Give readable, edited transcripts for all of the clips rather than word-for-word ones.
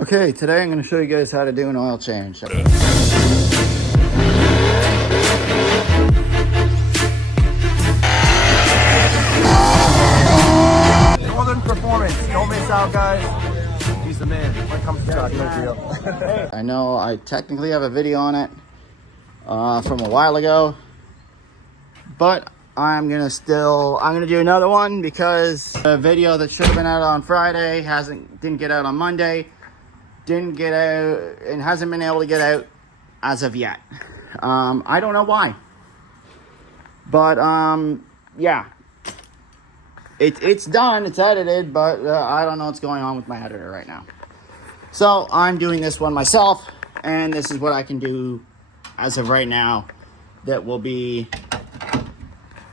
Okay, today I'm going to show you guys how to do an oil change. Northern Performance. Don't miss out, guys. He's the man. When it comes to God, no deal. I know I technically have a video on it from a while ago, but I'm gonna do another one because the video that should have been out on Friday didn't get out on Monday. Didn't get out and hasn't been able to get out as of yet. I don't know why, but yeah, it's done, it's edited, but I don't know what's going on with my editor right now. So I'm doing this one myself, and this is what I can do as of right now that will be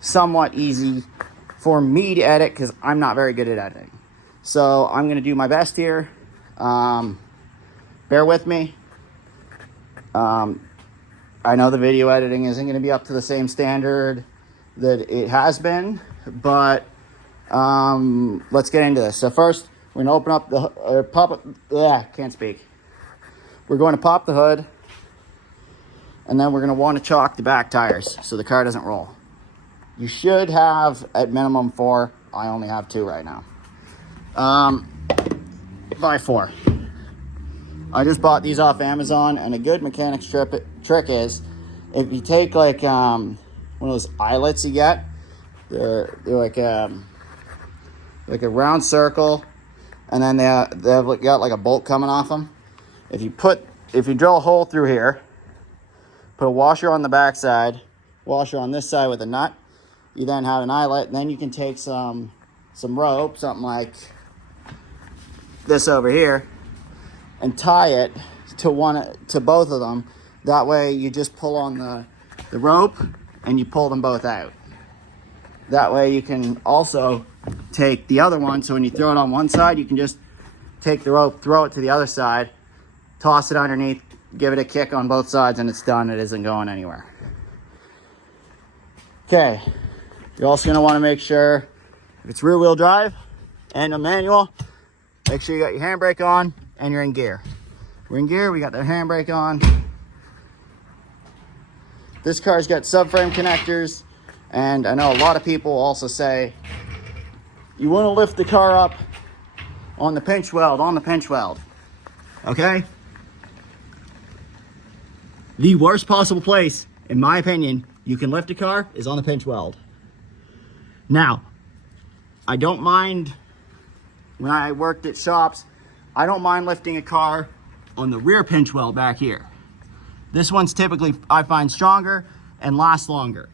somewhat easy for me to edit, because I'm not very good at editing. So I'm gonna do my best here. Bear with me. I know the video editing isn't going to be up to the same standard that it has been, but let's get into this. So first, we're going to open up the can't speak. We're going to pop the hood, and then we're going to want to chock the back tires so the car doesn't roll. You should have at minimum 4. I only have 2 right now. By 4. I just bought these off Amazon, and a good mechanic's trick is if you take like one of those eyelets you get, they're like a round circle, and then they've got like a bolt coming off them. If you drill a hole through here, put a washer on the back side, washer on this side with a nut, you then have an eyelet, and then you can take some rope, something like this over here, and tie it to both of them. That way you just pull on the rope and you pull them both out. That way you can also take the other one, so when you throw it on one side, you can just take the rope, throw it to the other side, toss it underneath, give it a kick on both sides, and it's done. It isn't going anywhere. Okay, you're also going to want to make sure if it's rear wheel drive and a manual, make sure you got your handbrake on and you're in gear. We're in gear, we got the handbrake on. This car's got subframe connectors, and I know a lot of people also say you want to lift the car up on the pinch weld, okay? The worst possible place, in my opinion, you can lift a car is on the pinch weld. Now, I don't mind, when I worked at shops, I don't mind lifting a car on the rear pinch weld back here. This one's typically, I find, stronger and lasts longer.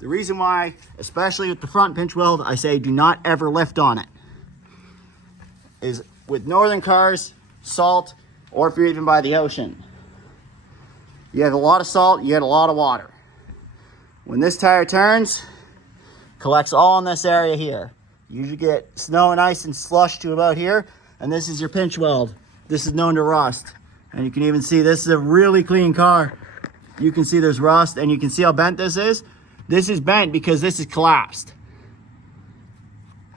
The reason why, especially with the front pinch weld, I say do not ever lift on it, is with northern cars, salt, or if you're even by the ocean, you have a lot of salt, you get a lot of water. When this tire turns, collects all in this area here. You usually get snow and ice and slush to about here, and this is your pinch weld. This is known to rust. And you can even see this is a really clean car. You can see there's rust, and you can see how bent this is. This is bent because this is collapsed.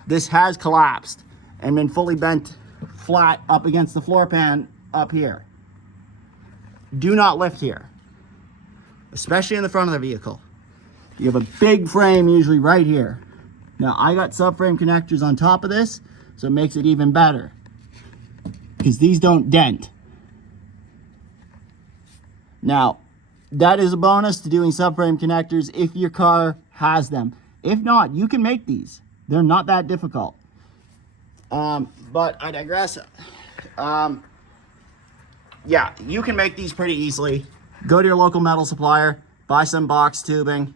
This has collapsed and been fully bent flat up against the floor pan up here. Do not lift here, especially in the front of the vehicle. You have a big frame usually right here. Now, I got subframe connectors on top of this, so it makes it even better, because these don't dent. Now, that is a bonus to doing subframe connectors if your car has them. If not, you can make these. They're not that difficult. But I digress. Yeah, you can make these pretty easily. Go to your local metal supplier, buy some box tubing,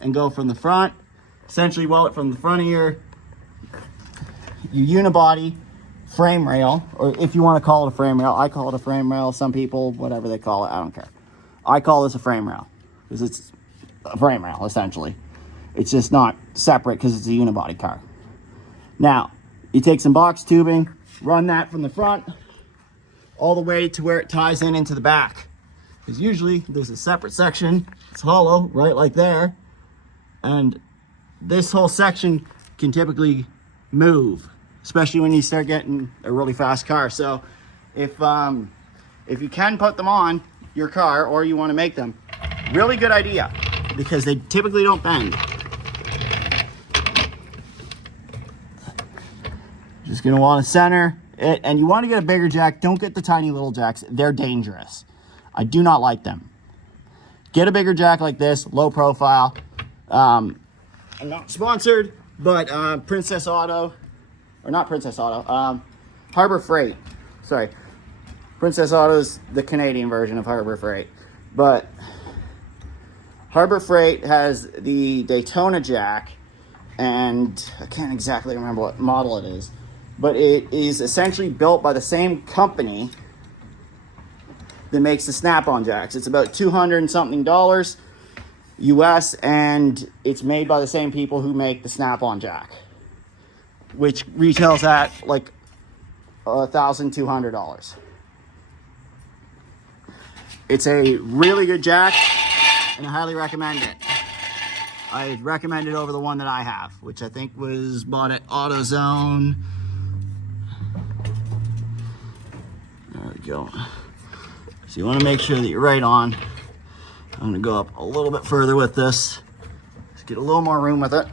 and go from the front. Essentially weld it from the front of your unibody frame rail, or if you want to call it a frame rail. I call it a frame rail. Some people, whatever they call it, I don't care. I call this a frame rail because it's a frame rail, essentially. It's just not separate because it's a unibody car. Now, you take some box tubing, run that from the front all the way to where it ties in into the back. Because usually there's a separate section, it's hollow, right like there. And this whole section can typically move, especially when you start getting a really fast car. So if you can put them on your car or you want to make them, really good idea, because they typically don't bend. Just gonna want to center it, and you want to get a bigger jack. Don't get the tiny little jacks. They're dangerous. I do not like them. Get a bigger jack like this, low profile. I'm not sponsored, but Princess Auto, or not Princess Auto, Harbor Freight. Sorry, Princess Auto's the Canadian version of Harbor Freight, but Harbor Freight has the Daytona jack, and I can't exactly remember what model it is, but it is essentially built by the same company that makes the Snap-on jacks. It's about $200 and something US, and it's made by the same people who make the Snap-on jack, which retails at like $1,200. It's a really good jack, and I highly recommend it. I recommend it over the one that I have, which I think was bought at AutoZone. There we go. So you want to make sure that you're right on. I'm going to go up a little bit further with this. Just get a little more room with it.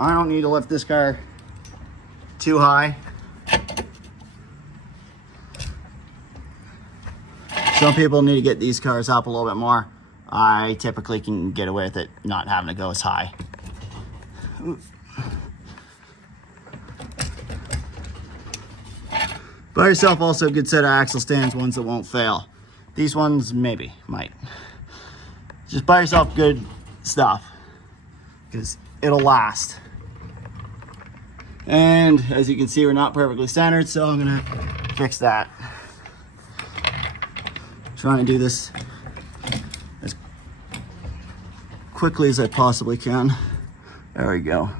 I don't need to lift this car too high. Some people need to get these cars up a little bit more. I typically can get away with it not having to go as high. Buy yourself also a good set of axle stands, ones that won't fail. These ones maybe might. Just buy yourself good stuff, because it'll last. And as you can see, we're not perfectly centered, so I'm gonna fix that. Trying to do this as quickly as I possibly can. There we go.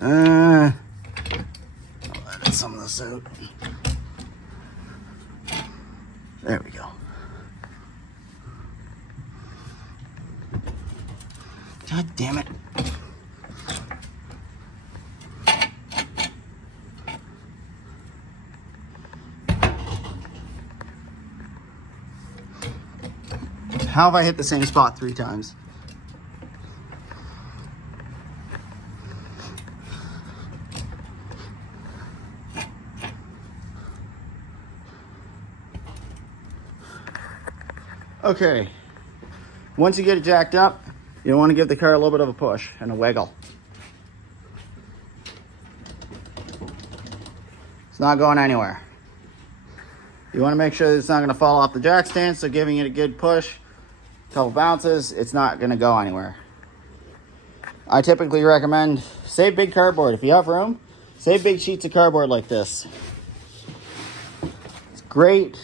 I'll edit some of this out. There we go. God damn it. How have I hit the same spot 3 times? Okay, once you get it jacked up, you want to give the car a little bit of a push and a wiggle. It's not going anywhere. You want to make sure that it's not going to fall off the jack stand, so giving it a good push, a couple bounces, it's not going to go anywhere. I typically recommend save big cardboard. If you have room, save big sheets of cardboard like this. It's great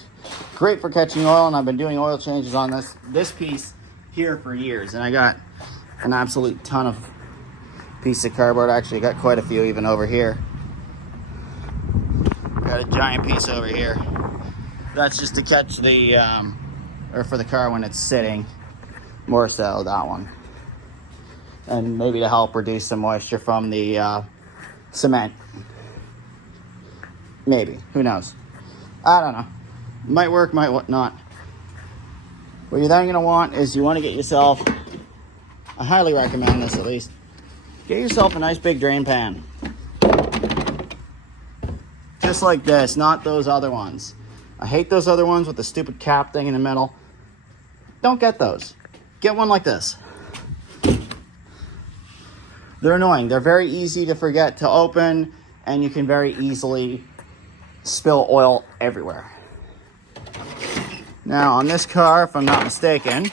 for catching oil, and I've been doing oil changes on this piece here for years, and I got an absolute ton of pieces of cardboard. Actually, I got quite a few even over here. Got a giant piece over here. That's just to catch the or for the car when it's sitting, more so that one, and maybe to help reduce some moisture from the cement. Maybe, who knows? I don't know. Might work, might not. What you're then going to want is you want to get yourself, I highly recommend this at least, get yourself a nice big drain pan. Just like this, not those other ones. I hate those other ones with the stupid cap thing in the middle. Don't get those. Get one like this. They're annoying. They're very easy to forget to open, and you can very easily spill oil everywhere. Now on this car, if I'm not mistaken,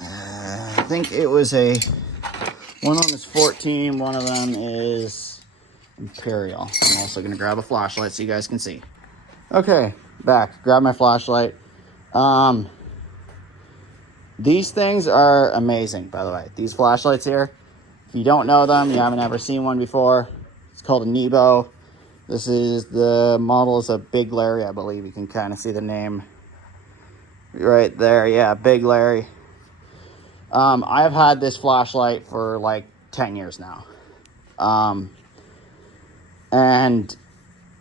I think it was one of them is 14, one of them is Imperial. I'm also going to grab a flashlight so you guys can see. Okay, back. Grab my flashlight. These things are amazing, by the way. These flashlights here, if you don't know them, you haven't ever seen one before, it's called a Nebo. This is the model is a Big Larry, I believe. You can kind of see the name Right there, yeah, Big Larry. I've had this flashlight for like 10 years now. And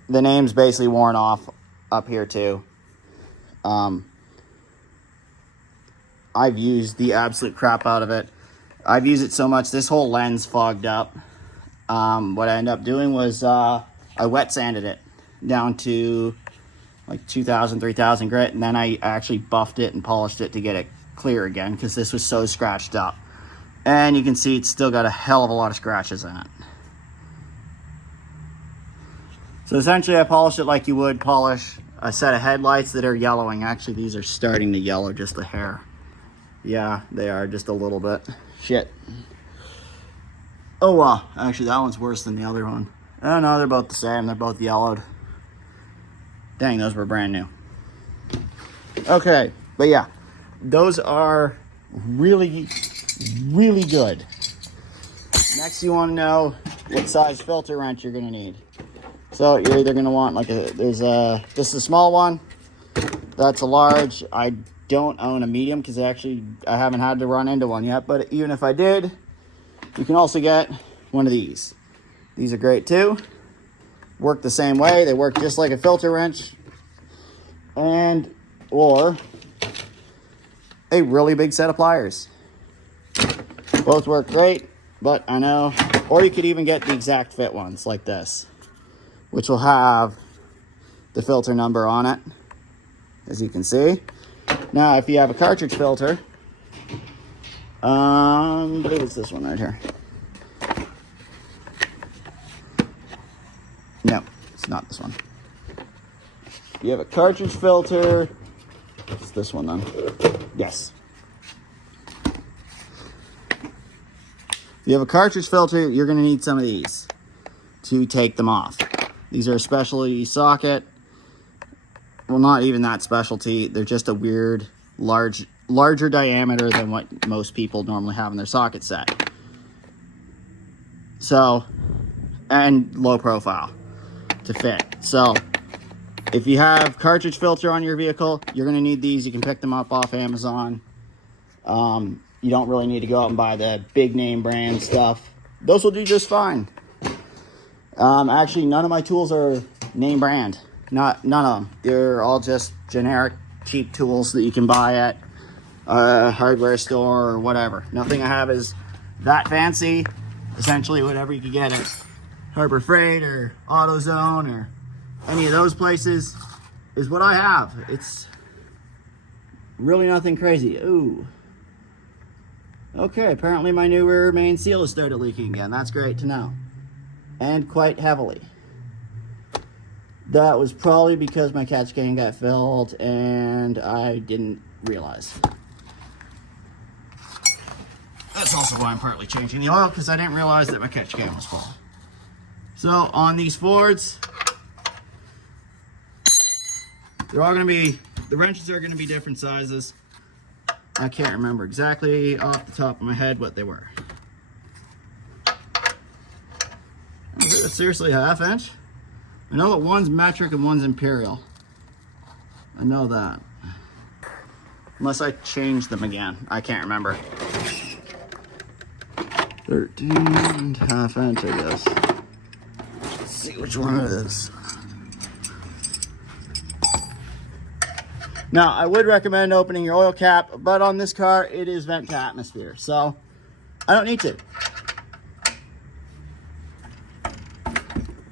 the name's basically worn off up here too. I've used the absolute crap out of it. I've used it so much, this whole lens fogged up. What I ended up doing was I wet sanded it down to like 2,000, 3,000 grit, and then I actually buffed it and polished it to get it clear again because this was so scratched up. And you can see it's still got a hell of a lot of scratches in it. So essentially I polished it like you would polish a set of headlights that are yellowing. Actually, these are starting to yellow just a hair. Yeah, they are just a little bit. Shit. Oh well, actually that one's worse than the other one. I don't know, they're both the same. They're both yellowed. Dang, those were brand new. Okay, but yeah, those are really, really good. Next, you want to know what size filter wrench you're gonna need. So you're either gonna want like this is a small one, that's a large. I don't own a medium because I haven't had to run into one yet, but even if I did, you can also get one of these. These are great too. Work the same way. They work just like a filter wrench, or a really big set of pliers. Both work great, but I know, or you could even get the exact fit ones like this, which will have the filter number on it, as you can see. Now, if you have a cartridge filter, I believe it's this one right here. No, it's not this one. If you have a cartridge filter, it's this one then. Yes. If you have a cartridge filter, you're going to need some of these to take them off. These are a specialty socket. Well, not even that specialty. They're just a weird, larger diameter than what most people normally have in their socket set. So, and low profile to fit. So, if you have cartridge filter on your vehicle, you're going to need these. You can pick them up off Amazon. You don't really need to go out and buy the big name brand stuff. Those will do just fine. Actually, none of my tools are name brand. None of them. They're all just generic, cheap tools that you can buy at a hardware store or whatever. Nothing I have is that fancy. Essentially, whatever you can get at Harbor Freight or AutoZone or any of those places is what I have. It's really nothing crazy. Ooh. Okay, apparently my new rear main seal has started leaking again. That's great to know. And quite heavily. That was probably because my catch can got filled and I didn't realize. That's also why I'm partly changing the oil, because I didn't realize that my catch can was full. So on these Fords, they're all going to be, the wrenches are going to be different sizes. I can't remember exactly off the top of my head what they were. Is it seriously a ½ inch? I know that one's metric and one's imperial. I know that. Unless I change them again. I can't remember. 13½ inch, I guess. Let's see which one it is. Now, I would recommend opening your oil cap, but on this car, it is vent to atmosphere, so I don't need to.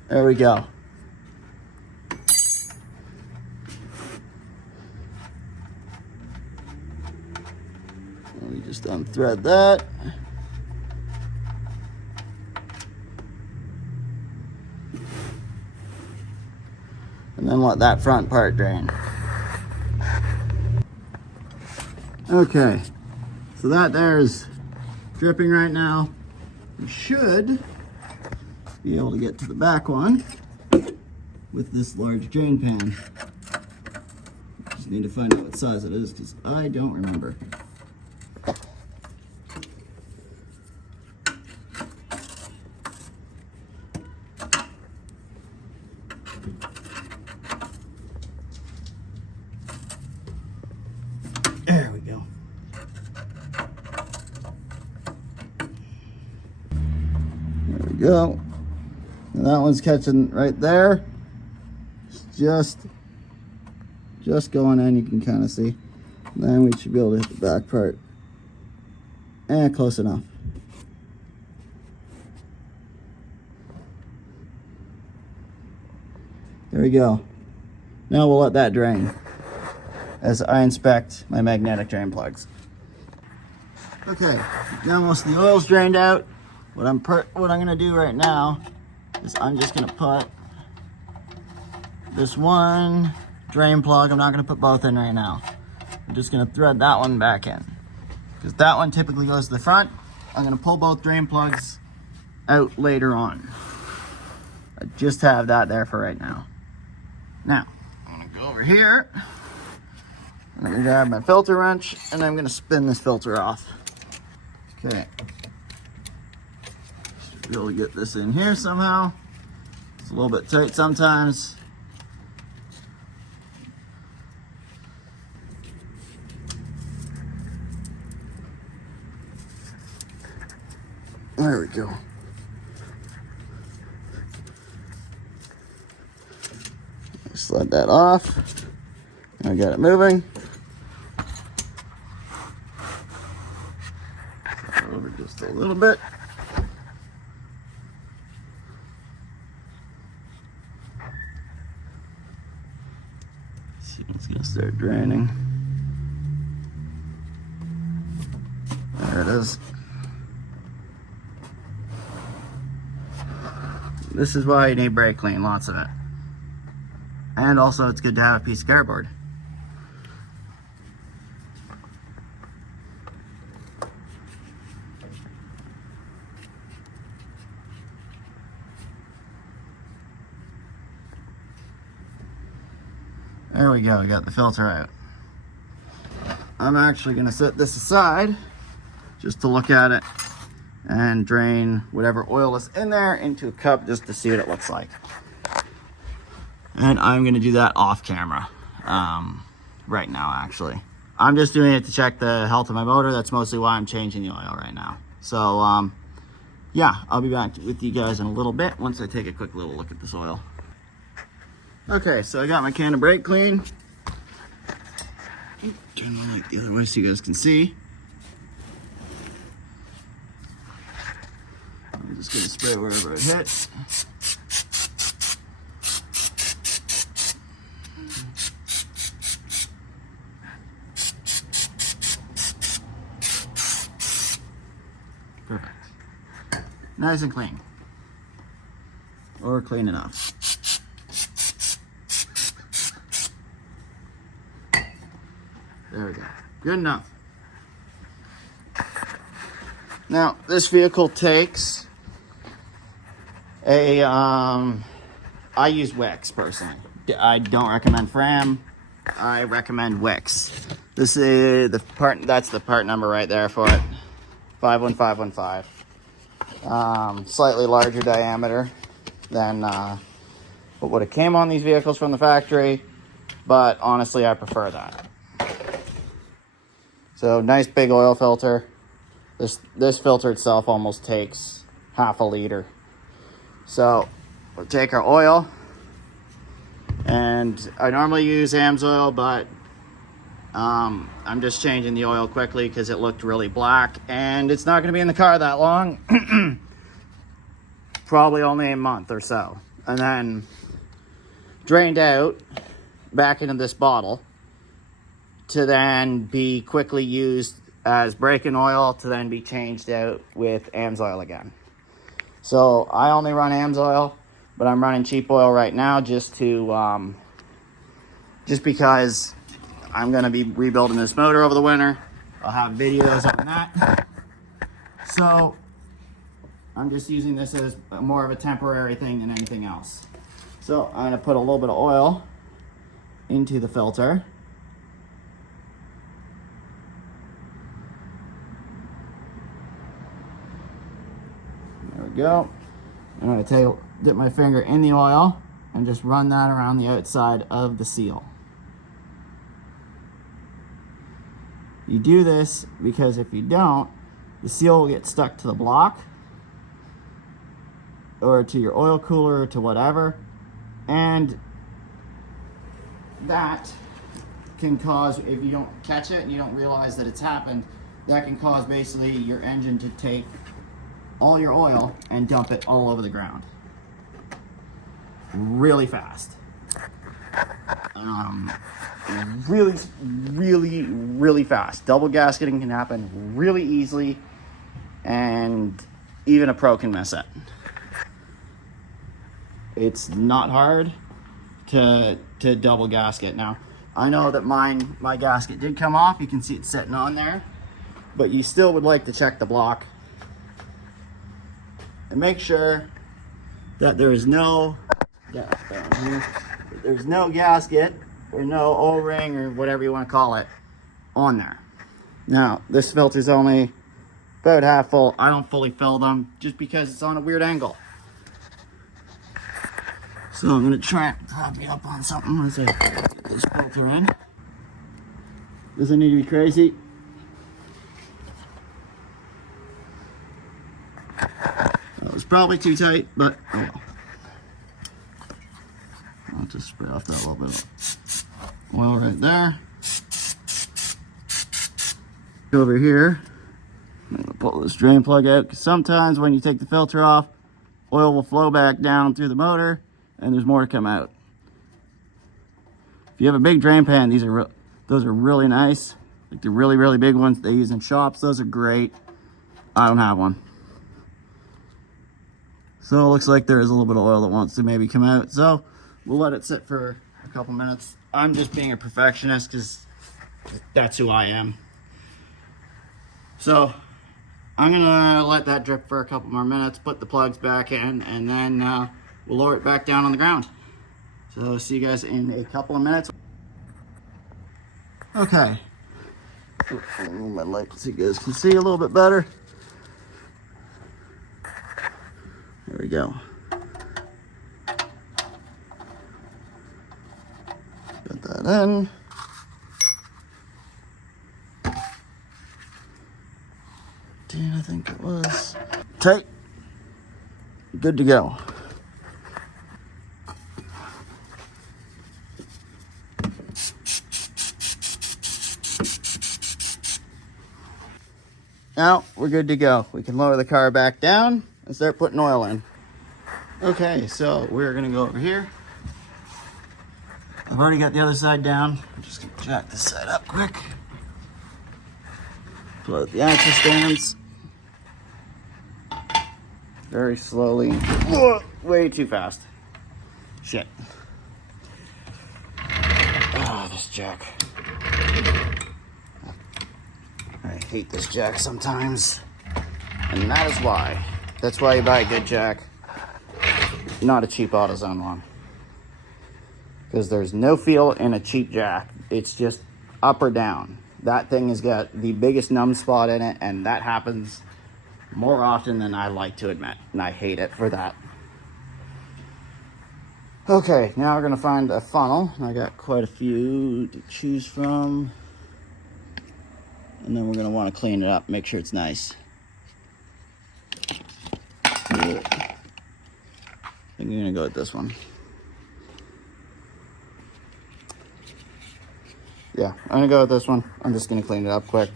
There we go. Let me just unthread that. And then let that front part drain. Okay, so that there's dripping right now. You should be able to get to the back one with this large drain pan. Just need to find out what size it is because I don't remember. we go. And that one's catching right there. It's just going in, you can kind of see. And then we should be able to hit the back part. And close enough. There we go. Now we'll let that drain as I inspect my magnetic drain plugs. Okay, now most of the oil's drained out. What I'm gonna do right now is I'm just gonna put this one drain plug. I'm not gonna put both in right now. I'm just gonna thread that one back in because that one typically goes to the front. I'm gonna pull both drain plugs out later on. I just have that there for right now. Now, I'm gonna go over here. I'm gonna grab my filter wrench and I'm gonna spin this filter off. Okay. Should be able to get this in here somehow. It's a little bit tight sometimes. There we go. Slide that off. I got it moving. Over just a little bit. See, it's gonna start draining. There it is. This is why you need brake clean, lots of it. And also it's good to have a piece of cardboard. There we go, I got the filter out. I'm actually gonna set this aside just to look at it and drain whatever oil is in there into a cup just to see what it looks like. And I'm gonna do that off camera right now, actually. I'm just doing it to check the health of my motor. That's mostly why I'm changing the oil right now. So yeah, I'll be back with you guys in a little bit once I take a quick little look at this oil. Okay, so I got my can of brake clean. Turn the light the other way so you guys can see. I'm just gonna spray wherever it hits. Perfect. Nice and clean. Or clean enough. There we go. Good enough. Now, this vehicle takes a, I use Wix personally. I don't recommend Fram. I recommend Wix. This is the part, that's the part number right there for it. 51515. Slightly larger diameter than what would have came on these vehicles from the factory, but honestly I prefer that. So nice big oil filter. This filter itself almost takes half a liter. So we'll take our oil, and I normally use AMSOIL, but I'm just changing the oil quickly because it looked really black, and it's not going to be in the car that long. Probably only a month or so, and then drained out back into this bottle to then be quickly used as braking oil to then be changed out with AMSOIL again. So I only run AMSOIL, but I'm running cheap oil right now just to just because I'm gonna be rebuilding this motor over the winter. I'll have videos on that. So I'm just using this as more of a temporary thing than anything else. So I'm gonna put a little bit of oil into the filter. There we go. I'm gonna dip my finger in the oil and just run that around the outside of the seal. You do this because if you don't, the seal will get stuck to the block or to your oil cooler or to whatever. And that can cause, if you don't catch it and you don't realize that it's happened, that can cause basically your engine to take all your oil and dump it all over the ground really fast. Really fast. Double gasketing can happen really easily, and even a pro can miss it. It's not hard to double gasket. Now, I know that my gasket did come off. You can see it sitting on there, but you still would like to check the block and make sure that there is no there's no gasket or no O-ring or whatever you want to call it on there. Now, this filter's only about half full. I don't fully fill them just because it's on a weird angle. So I'm gonna try and prop me up on something as I get this filter in. Doesn't need to be crazy. That was probably too tight, but oh well. I'll just spray off that little bit of oil right there. Over here, I'm gonna pull this drain plug out, because sometimes when you take the filter off, oil will flow back down through the motor and there's more to come out. If you have a big drain pan, those are really nice. Like the really big ones they use in shops, those are great. I don't have one. So it looks like there is a little bit of oil that wants to maybe come out. So we'll let it sit for a couple minutes. I'm just being a perfectionist because that's who I am. So I'm gonna let that drip for a couple more minutes, put the plugs back in, and then we'll lower it back down on the ground. So see you guys in a couple of minutes. Okay. I'll move my light so you guys can see a little bit better. There we go. Got that in. I think it was tight. Good to go. Now we're good to go. We can lower the car back down and start putting oil in. Okay, so we're gonna go over here. I've already got the other side down. I'm just gonna jack this side up quick. Pull out the axle stands. Very slowly. Whoa, way too fast. Shit. Oh, this jack. I hate this jack sometimes. And that is why. That's why you buy a good jack. Not a cheap AutoZone one. Because there's no feel in a cheap jack. It's just up or down. That thing has got the biggest numb spot in it, and that happens more often than I like to admit, and I hate it for that. Okay, now we're gonna find a funnel. I got quite a few to choose from, and then we're gonna want to clean it up, make sure it's nice. Yeah. I think I'm gonna go with this one. Yeah, I'm gonna go with this one. I'm just gonna clean it up quick.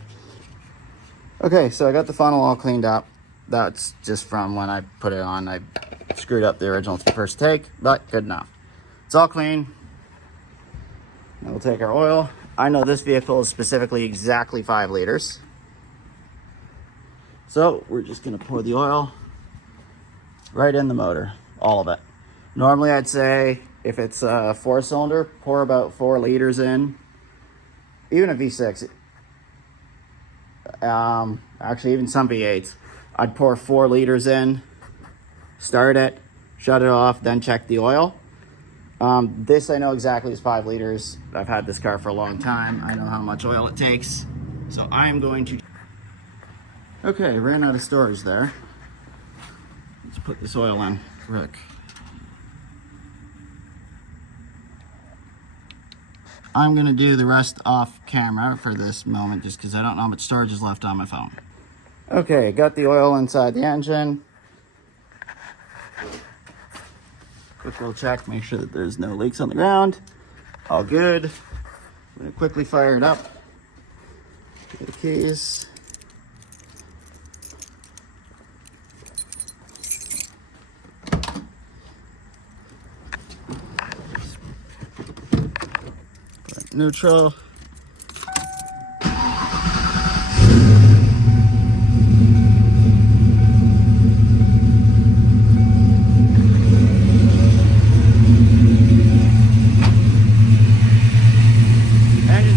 Okay, so I got the funnel all cleaned up. That's just from when I put it on. I screwed up the original first take, but good enough. It's all clean. Now we'll take our oil. I know this vehicle is specifically exactly 5 liters. So we're just gonna pour the oil right in the motor, all of it. Normally I'd say if it's a 4-cylinder, pour about 4 liters in. Even a V6, actually even some V8s, I'd pour 4 liters in, start it, shut it off, then check the oil. This I know exactly is 5 liters. I've had this car for a long time. I know how much oil it takes. So I'm going to... Okay, ran out of storage there. Let's put this oil in quick. I'm gonna do the rest off camera for this moment just because I don't know how much storage is left on my phone. Okay, got the oil inside the engine. quick little check, make sure that there's no leaks on the ground. All good. I'm gonna quickly fire it up. Get the keys. Put neutral.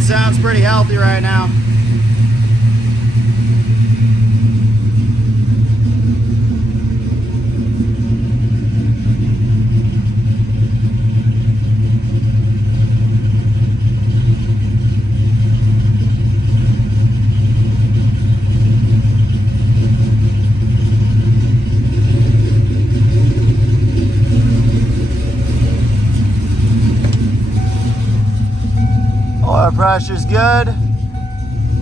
Sounds pretty healthy right now. Oil pressure's good.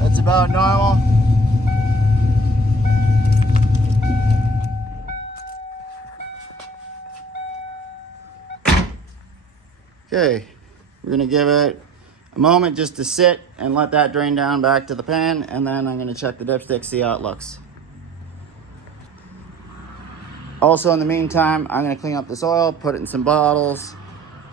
That's about normal. Okay, we're gonna give it a moment just to sit and let that drain down back to the pan, and then I'm gonna check the dipstick, see how it looks. Also, in the meantime, I'm gonna clean up this oil, put it in some bottles.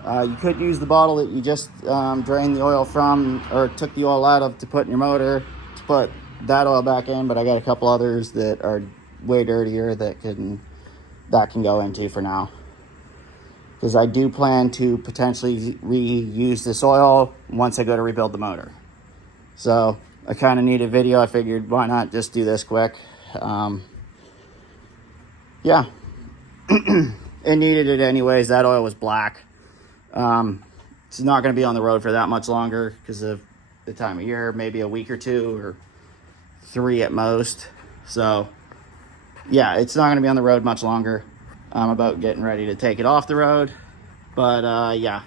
You could use the bottle that you just drained the oil from, or took the oil out of, to put in your motor, to put that oil back in, but I got a couple others that are way dirtier that can go into for now. Because I do plan to potentially reuse this oil once I go to rebuild the motor. So I kind of need a video. I figured, why not just do this quick? Yeah. It needed it anyways. That oil was black. It's not going to be on the road for that much longer because of the time of year, maybe a week or 2 or 3 at most. So yeah, it's not going to be on the road much longer. I'm about getting ready to take it off the road, but yeah,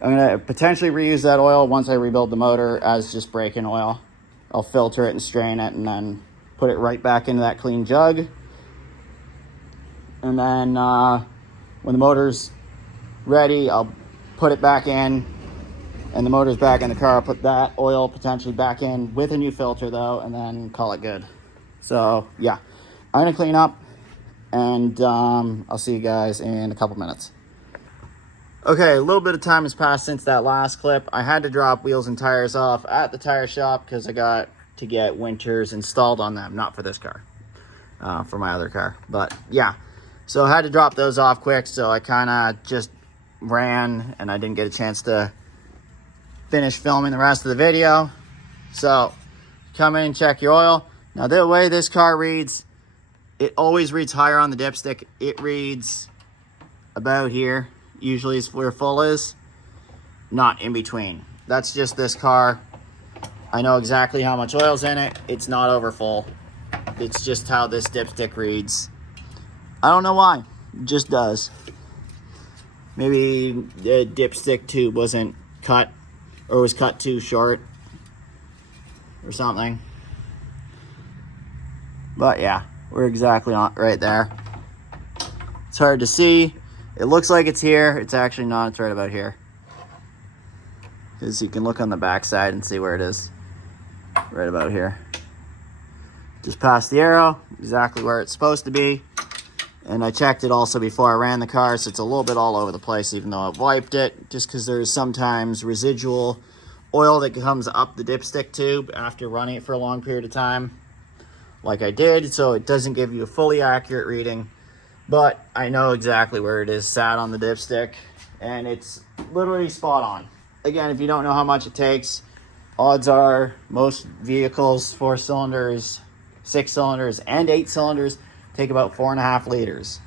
I'm going to potentially reuse that oil once I rebuild the motor as just break-in oil. I'll filter it and strain it and then put it right back into that clean jug. And then when the motor's ready, I'll put it back in, and the motor's back in the car. I'll put that oil potentially back in with a new filter though, and then call it good. So yeah, I'm gonna clean up, and I'll see you guys in a couple minutes. Okay, a little bit of time has passed since that last clip. I had to drop wheels and tires off at the tire shop because I got to get winters installed on them, not for this car, for my other car. But yeah, so I had to drop those off quick, so I kind of just ran and I didn't get a chance to finish filming the rest of the video. So come in and check your oil. Now the way this car reads, it always reads higher on the dipstick. It reads about here, usually is where full is, not in between. That's just this car. I know exactly how much oil's in it. It's not over full. It's just how this dipstick reads. I don't know why, it just does. Maybe the dipstick tube wasn't cut, or was cut too short or something. But yeah, we're exactly on right there. It's hard to see. It looks like it's here. It's actually not. It's right about here. Because you can look on the back side and see where it is. Right about here. Just past the arrow, exactly where it's supposed to be. And I checked it also before I ran the car, so it's a little bit all over the place, even though I've wiped it, just because there's sometimes residual oil that comes up the dipstick tube after running it for a long period of time, like I did, so it doesn't give you a fully accurate reading. But I know exactly where it is sat on the dipstick, and it's literally spot on. Again, if you don't know how much it takes, odds are most vehicles, 4 cylinders, 6 cylinders, and 8 cylinders, take about 4.5 liters.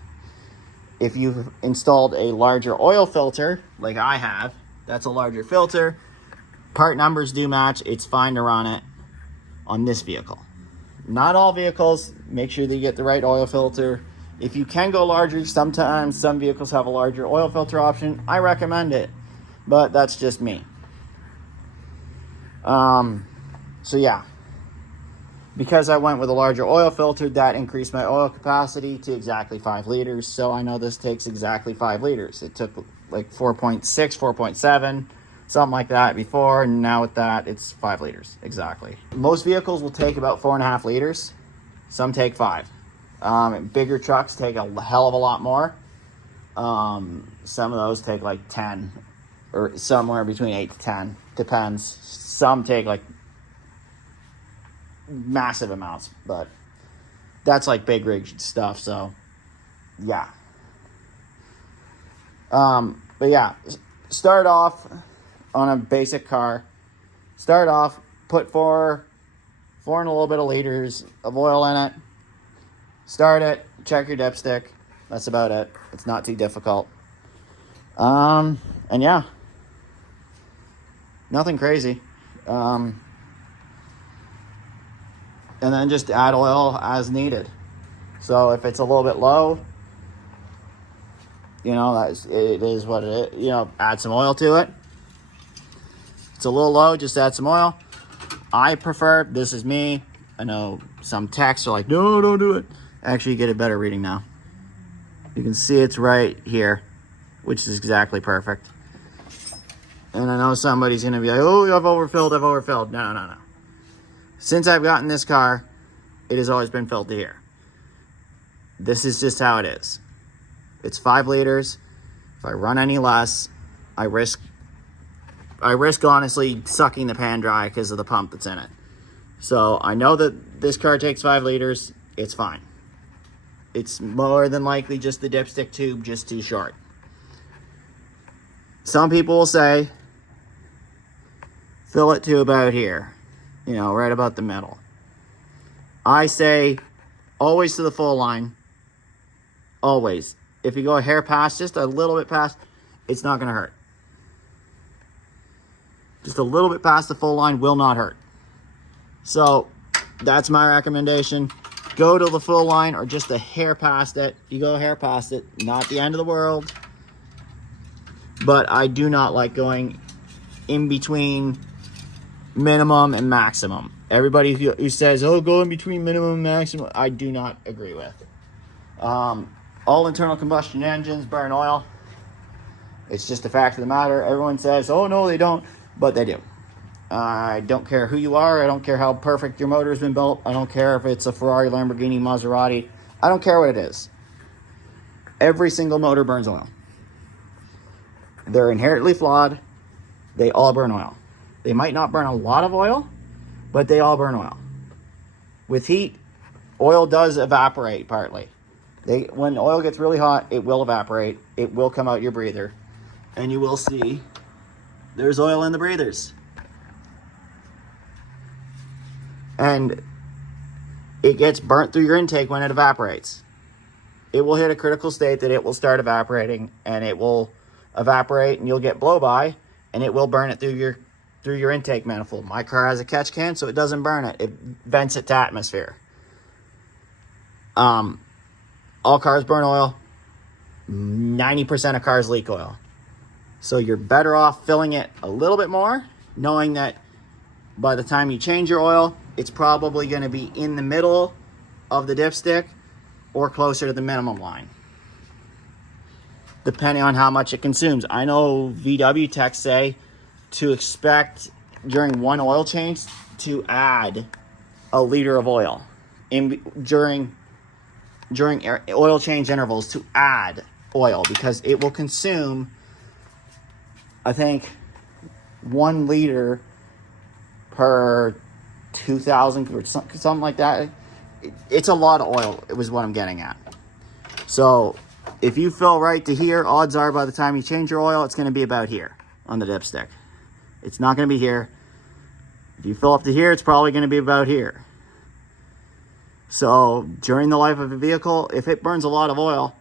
If you've installed a larger oil filter, like I have, that's a larger filter, part numbers do match, it's fine to run it on this vehicle. Not all vehicles, make sure that you get the right oil filter. If you can go larger, sometimes some vehicles have a larger oil filter option. I recommend it, but that's just me. So yeah, Because I went with a larger oil filter, that increased my oil capacity to exactly 5 liters. So I know this takes exactly 5 liters. It took like 4.6, 4.7, something like that before. And now with that, it's 5 liters, exactly. Most vehicles will take about 4.5 liters. Some take 5. Bigger trucks take a hell of a lot more. Some of those take like 10 or somewhere between 8 to 10. Depends. Some take like massive amounts, but that's like big rig stuff. So yeah. But yeah, start off on a basic car. Start off, put four and a little bit of liters of oil in it. Start it, check your dipstick. That's about it. It's not too difficult. And yeah, nothing crazy. And then just add oil as needed. So if it's a little bit low, you know, it is what it is. You know, add some oil to it. It's a little low, just add some oil. I prefer, this is me. I know some techs are like, no, don't do it. Actually, you get a better reading now. You can see it's right here, which is exactly perfect. And I know somebody's going to be like, oh, I've overfilled. No. Since I've gotten this car, it has always been filled to here. This is just how it is. It's 5 liters. If I run any less, I risk honestly sucking the pan dry because of the pump that's in it. So I know that this car takes 5 liters. It's fine. It's more than likely just the dipstick tube, just too short. Some people will say, fill it to about here. You know, right about the middle. I say, always to the full line. Always. If you go a hair past, just a little bit past, it's not going to hurt. Just a little bit past the full line will not hurt. So, that's my recommendation. Go to the full line or just a hair past it. If you go a hair past it, not the end of the world. But I do not like going in between minimum and maximum. Everybody who says, oh, go in between minimum and maximum, I do not agree with. All internal combustion engines burn oil. It's just a fact of the matter. Everyone says, oh, no, they don't, but they do. I don't care who you are. I don't care how perfect your motor has been built. I don't care if it's a Ferrari, Lamborghini, Maserati. I don't care what it is. Every single motor burns oil. They're inherently flawed. They all burn oil. They might not burn a lot of oil, but they all burn oil. With heat, oil does evaporate partly. When oil gets really hot, it will evaporate. It will come out your breather. And you will see there's oil in the breathers. And it gets burnt through your intake when it evaporates. It will hit a critical state that it will start evaporating, and it will evaporate, and you'll get blow by, and it will burn it through your intake manifold. My car has a catch can, so it doesn't burn it. It vents it to atmosphere. All cars burn oil. 90% of cars leak oil. So you're better off filling it a little bit more, knowing that by the time you change your oil, it's probably going to be in the middle of the dipstick or closer to the minimum line, depending on how much it consumes. I know VW techs say to expect during one oil change to add a liter of oil during oil change intervals, to add oil, because it will consume, I think, 1 liter per 2,000 or something like that. It's a lot of oil, it was what I'm getting at. So if you fill right to here, odds are by the time you change your oil, it's going to be about here on the dipstick. It's not going to be here. If you fill up to here, it's probably going to be about here. So during the life of a vehicle, if it burns a lot of oil,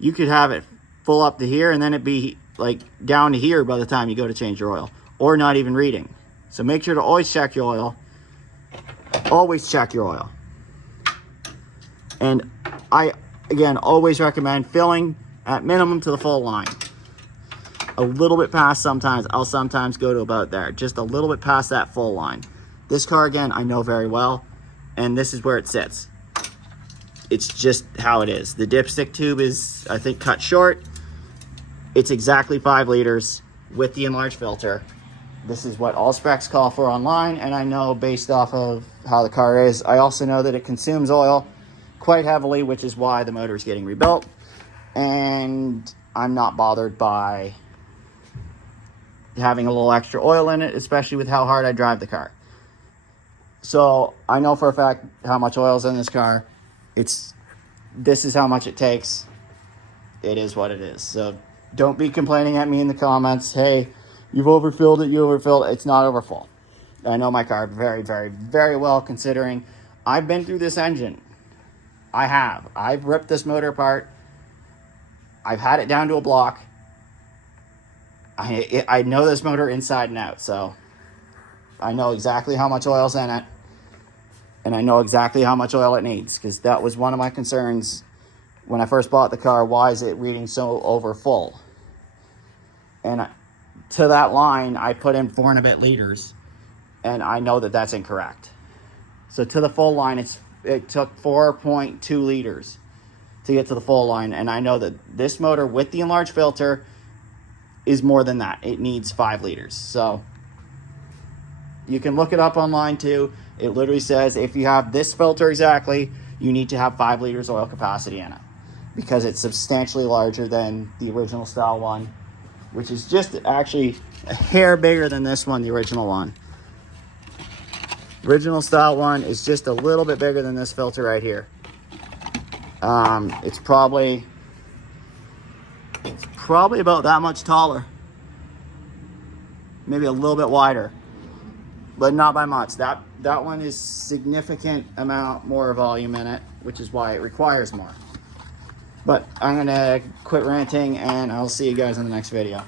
you could have it full up to here and then it be like down to here by the time you go to change your oil, or not even reading. So make sure to always check your oil. Always check your oil. And I, again, always recommend filling at minimum to the full line. A little bit past sometimes. I'll sometimes go to about there. Just a little bit past that full line. This car, again, I know very well. and this is where it sits. It's just how it is. The dipstick tube is, I think, cut short. It's exactly 5 liters with the enlarged filter. This is what all specs call for online, and I know based off of how the car is. I also know that it consumes oil quite heavily, which is why the motor is getting rebuilt. And I'm not bothered by having a little extra oil in it, especially with how hard I drive the car. So I know for a fact how much oil is in this car. This is how much it takes. It is what it is. So don't be complaining at me in the comments. Hey, you've overfilled it, you overfilled it. It's not overfull. I know my car very, very, very well, considering I've been through this engine. I have. I've ripped this motor apart. I've had it down to a block. I know this motor inside and out, so I know exactly how much oil's in it. And I know exactly how much oil it needs, because that was one of my concerns when I first bought the car. Why is it reading so over full? And to that line, I put in 4 and a bit liters, and I know that that's incorrect. So to the full line, it took 4.2 liters to get to the full line, and I know that this motor with the enlarged filter is more than that. It needs 5 liters. So you can look it up online too. It literally says if you have this filter exactly, you need to have 5 liters oil capacity in it, because it's substantially larger than the original style one, which is just actually a hair bigger than this one, the original one. Original style one is just a little bit bigger than this filter right here. It's probably about that much taller. Maybe a little bit wider, but not by much. That one is significant amount more volume in it, which is why it requires more. But I'm gonna quit ranting, and I'll see you guys in the next video.